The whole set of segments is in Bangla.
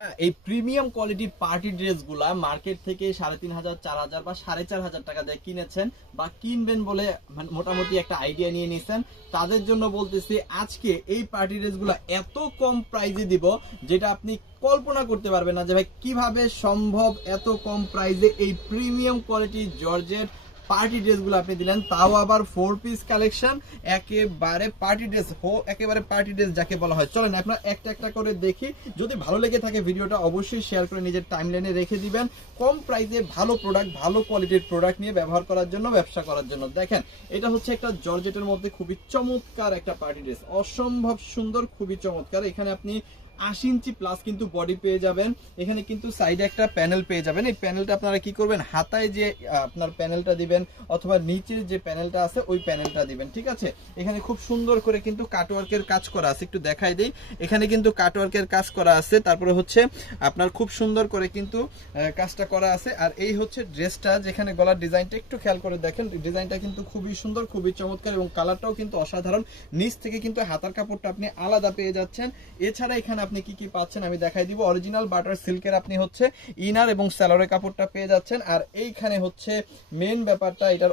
এই প্রিমিয়াম কোয়ালিটি পার্টি ড্রেসগুলা মার্কেট থেকে 3,500, 4,000 বা 4,500 টাকা দিয়ে কিনেছেন বা কিনবেন বলে মোটামুটি একটা আইডিয়া নিয়ে নিছেন, তাদের জন্য বলতেছি আজকে এই পার্টি ড্রেসগুলা এত কম প্রাইসে দিব যেটা আপনি কল্পনা করতে পারবেন না যে ভাই কিভাবে সম্ভব এত কম প্রাইসে এই প্রিমিয়াম কোয়ালিটি জর্জেট পার্টি ড্রেসগুলো আপনি দিলেন, তাও আবার 4 পিস কালেকশন। একেবারে পার্টি ড্রেস, একেবারে পার্টি ড্রেস যাকে বলা হয়। চলেন আপনারা একটা একটা করে দেখি, যদি ভালো লেগে থাকে ভিডিওটা অবশ্যই শেয়ার করে নিজের টাইমলাইনে রেখে দিবেন। কম প্রাইসে ভালো প্রোডাক্ট, ভালো কোয়ালিটির প্রোডাক্ট নিয়ে ব্যবহার করার জন্য, ব্যবসা করার জন্য। দেখেন এটা হচ্ছে একটা জর্জেটের মধ্যে খুবই চমৎকার একটা পার্টি ড্রেস, অসম্ভব সুন্দর, খুবই চমৎকার। এখানে আপনি 80 ইঞ্চি প্লাস কিন্তু বডি পেয়ে যাবেন। এখানে কিন্তু সাইডে একটা প্যানেল পেয়ে যাবেন। এই প্যানেলটা আপনারা কি করবেন, হাতায় যে আপনার প্যানেলটা দিবেন অথবা নিচের যে প্যানেলটা আছে ওই প্যানেলটা দিবেন, ঠিক আছে। এখানে খুব সুন্দর করে কিন্তু কাটওয়ার্কের কাজ করা আছে, একটু দেখাই দেই। এখানে কিন্তু কাটওয়ার্কের কাজ করা আছে, তারপরে হচ্ছে আপনার খুব সুন্দর করে কিন্তু কাজটা করা আছে। আর এই হচ্ছে ড্রেসটা, যেখানে গলার ডিজাইনটা একটু খেয়াল করে দেখেন, ডিজাইনটা কিন্তু খুবই সুন্দর, খুবই চমৎকার এবং কালারটাও কিন্তু অসাধারণ। নিচ থেকে কিন্তু হাতার কাপড়টা আপনি আলাদা পেয়ে যাচ্ছেন। এছাড়া এখানে আপনি কি কি পাচ্ছেন আমি দেখাই দিব। অরিজিনাল বাটার সিল্কের আপনি হচ্ছে ইনার এবং স্যালোরের কাপড়টা পেয়ে যাচ্ছেন। আর এইখানে হচ্ছে মেন ব্যাপারটা, এটার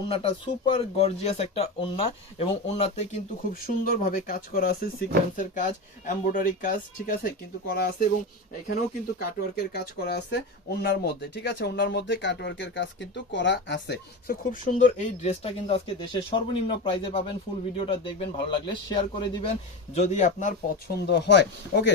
ওন্নাটা সুপার গর্জিয়াস একটা ওন্না, এবং ওন্নাতে কিন্তু খুব সুন্দরভাবে কাজ করা আছে, সিকোয়েন্সের কাজ, এমব্রয়ডারি কাজ, ঠিক আছে, কিন্তু করা আছে। এবং এখানেও কিন্তু কাটওয়ার্কের কাজ করা আছে ওন্নার মধ্যে, ঠিক আছে, ওন্নার মধ্যে কাটওয়ার্কের কাজ কিন্তু করা আছে। সো খুব সুন্দর এই ড্রেসটা কিন্তু আজকে দেশের সর্বনিম্ন প্রাইসে পাবেন। ফুল ভিডিওটা দেখবেন, ভালো লাগলে শেয়ার করে দিবেন যদি আপনার পছন্দ হয়। ওকে,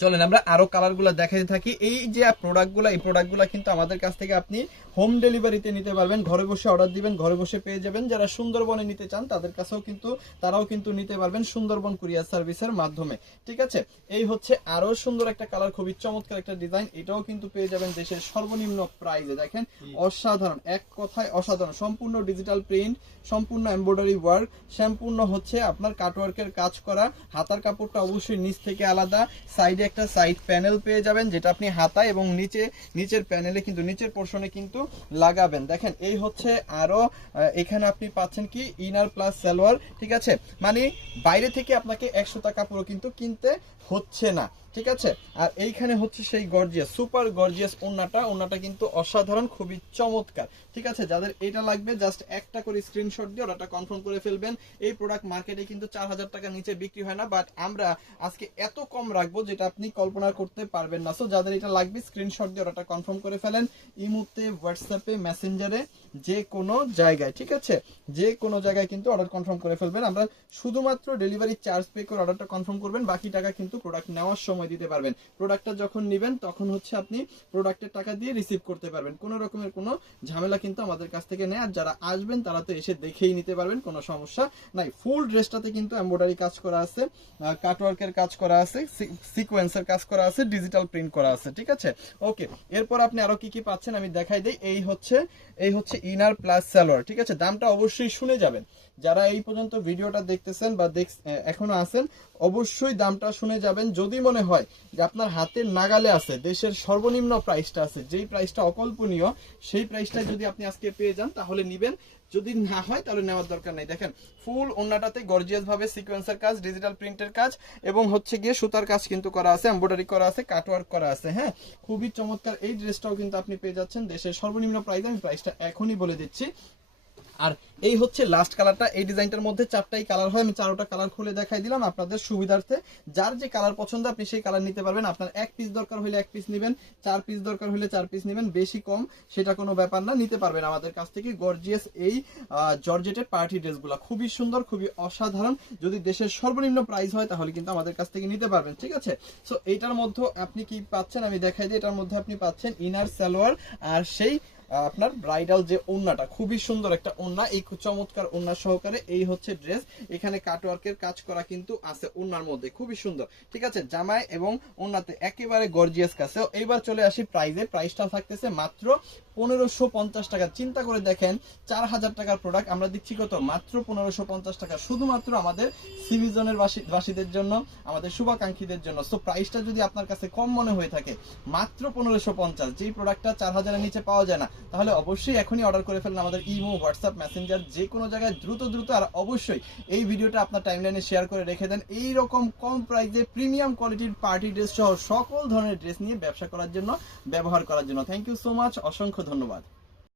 চলেন আমরা আরো কালারগুলো দেখাতে থাকি। এই যে প্রোডাক্টগুলো, এই প্রোডাক্টগুলো কিন্তু আমাদের কাছ থেকে আপনি হোম ডেলিভারিতে নিতে পারবেন। ঘরে বসে অর্ডার দিবেন, ঘরে বসে পেয়ে যাবেন। যারা সুন্দরবনে নিতে চান তাদের কাছেও কিন্তু, তারাও কিন্তু নিতে পারবেন সুন্দরবন কুরিয়ার সার্ভিসের মাধ্যমে, ঠিক আছে। এই হচ্ছে আরো সুন্দর একটা কালার, খুবই চমৎকার একটা ডিজাইন। এটাও কিন্তু পেয়ে যাবেন দেশের সর্বনিম্ন প্রাইসে। দেখেন অসাধারণ, এক কথায় অসাধারণ। সম্পূর্ণ ডিজিটাল প্রিন্ট, সম্পূর্ণ এমব্রয়ডারি ওয়ার্ক, সম্পূর্ণ হচ্ছে আপনার কাটওয়ার্কের কাজ করা। হাতার কাপড়টা অবশ্যই নিচ থেকে আলাদা, সাইডে একটা সাইড প্যানেল পেয়ে যাবেন যেটা আপনি হাতায় এবং নিচের প্যানেলে কিন্তু নিচের পোর্শনে কিন্তু লাগাবেন। দেখেন এই হচ্ছে আরো এখানে আপনি পাচ্ছেন কি ইনার প্লাস সালোয়ার, ঠিক আছে, মানে বাইরে থেকে আপনাকে 100 টাকা পুরো কিন্তু কিনতে হচ্ছে না, ঠিক আছে। আর এইখানে হচ্ছে সেই গর্জিয়াস, সুপার গর্জিয়াস ওন্নাটা কিন্তু অসাধারণ, খুবই চমৎকার, ঠিক আছে। যাদের এটা লাগবে জাস্ট একটা করে স্ক্রিনশট দিয়ে অর্ডারটা কনফার্ম করে ফেলবেন। এই প্রোডাক্ট মার্কেটে কিন্তু 4,000 টাকা নিচে বিক্রি হয় না, বাট আমরা আজকে এত কম রাখবো যেটা আপনি কল্পনা করতে পারবেন না। সো যাদের এটা লাগবে স্ক্রিনশট দিয়ে অর্ডারটা কনফার্ম করে ফেলেন, ইমোতে, হোয়াটসঅ্যাপে, মেসেঞ্জারে, যে কোনো জায়গায়, ঠিক আছে, যে কোনো জায়গায় কিন্তু অর্ডার কনফার্ম করে ফেলবেন। আমরা শুধুমাত্র ডেলিভারি চার্জ পে করে অর্ডারটা কনফার্ম করবেন, বাকি টাকা কিন্তু প্রোডাক্ট নেওয়ার সময় দিতে পারবেন। প্রোডাক্টটা যখন নেবেন তখন হচ্ছে আপনি প্রোডাক্টের টাকা দিয়ে রিসিভ করতে পারবেন। কোনো রকমের কোনো ঝামেলা কিন্তু আমাদের কাছ থেকে নেই। আর যারা আসবেন তারা তো এসে দেখেই নিতে পারবেন, কোনো সমস্যা নাই। ফুল ড্রেসটাতে কিন্তু এমব্রয়ডারি কাজ করা আছে, কাটওয়ার্কের কাজ করা আছে, সিকোয়েন্সের কাজ করা আছে, ডিজিটাল প্রিন্ট করা আছে, ঠিক আছে। ওকে, এরপর আপনি আরো কি কি পাচ্ছেন আমি দেখাই দিই। এই হচ্ছে ইনার প্লাস সালোয়ার, ঠিক আছে। দামটা অবশ্যই শুনে যাবেন, যারা এই পর্যন্ত ভিডিওটা দেখতেছেন বা এখনো আছেন, অবশ্যই দামটা শুনে যাবেন। যদি মনে হয় যে আপনার হাতের নাগালে আছে, দেশের সর্বনিম্ন প্রাইসটা আছে, যেই প্রাইসটা অকল্পনীয়, সেই প্রাইসটা যদি আপনি আজকে পেয়ে যান তাহলে নিবেন, যদি না হয় তাহলে নেওয়ার দরকার নেই। দেখেন ফুল ওন্নাটাতে গর্জিয়াস ভাবে সিকোয়েন্সের কাজ, ডিজিটাল প্রিন্টের কাজ এবং হচ্ছে গিয়ে সুতার কাজ কিন্তু করা আছে, এমব্রয়ডারি করা আছে, কাটওয়ার্ক করা আছে। হ্যাঁ, খুবই চমৎকার এই ড্রেসটাও কিন্তু আপনি পেয়ে যাচ্ছেন দেশের সর্বনিম্ন প্রাইস। আমি প্রাইসটা এখনই বলে দিচ্ছি। আর এই হচ্ছে লাস্ট কালারটা। এই ডিজাইনটার মধ্যে 4টাই কালার হয়, আমি 4টা কালার খুলে দেখাই দিলাম আপনাদের সুবিধার্থে। যার যে কালার পছন্দ আপনি সেই কালার নিতে পারবেন। আপনার 1 পিস দরকার হলে 1 পিস নেবেন, 4 পিস দরকার হলে 4 পিস নেবেন, বেশি কম সেটা কোনো ব্যাপার না, নিতে পারবেন আমাদের কাছ থেকে। গর্জিয়াস এই জর্জেটের পার্টি ড্রেসগুলো খুবই সুন্দর, খুবই অসাধারণ। যদি দেশের সর্বনিম্ন প্রাইস হয় তাহলে কিন্তু আমাদের কাছ থেকে নিতে পারবেন, ঠিক আছে। সো এইটার মধ্যে আপনি কি পাচ্ছেন আমি দেখাই দিই। এটার মধ্যে আপনি পাচ্ছেন ইনার সালোয়ার আর সেই আপনার ব্রাইডাল যে ওন্নাটা, খুবই সুন্দর একটা ওন্না, এই চমৎকার ওন্না সহকারে এই হচ্ছে ড্রেস। এখানে কাটওয়ার্কের কাজ করা কিন্তু আছে ওন্নার মধ্যে, খুবই সুন্দর, ঠিক আছে। জামায় এবং ওন্নাতে একেবারে গর্জিয়াস কাছে। এইবার চলে আসি প্রাইসে। প্রাইসটা থাকতেছে মাত্র 1550 টাকা। চিন্তা করে দেখেন 4000 টাকার প্রোডাক্ট আমরা দিচ্ছি কত, মাত্র 1550 টাকা, শুধুমাত্র আমাদের সিভি জোনের বাসীদের জন্য, আমাদের শুভাকাঙ্ক্ষীদের জন্য। সো প্রাইসটা যদি আপনার কাছে কম মনে হয়ে থাকে, মাত্র 1550, যেই প্রোডাক্টটা 4000 এর নিচে পাওয়া যায় না, তাহলে অবশ্যই এখনই অর্ডার করে ফেলুন আমাদের ইমো, হোয়াটসঅ্যাপ, মেসেঞ্জার, যে কোনো জায়গায় দ্রুত। আর অবশ্যই এই ভিডিওটা আপনার টাইমলাইনে শেয়ার করে রেখে দেন। এই রকম কম প্রাইসে প্রিমিয়াম কোয়ালিটির পার্টি ড্রেস সহ সকল ধরনের ড্রেস নিয়ে ব্যবসা করার জন্য, ব্যবহার করার জন্য। থ্যাংক ইউ সো মাচ, অসংখ্য ধন্যবাদ।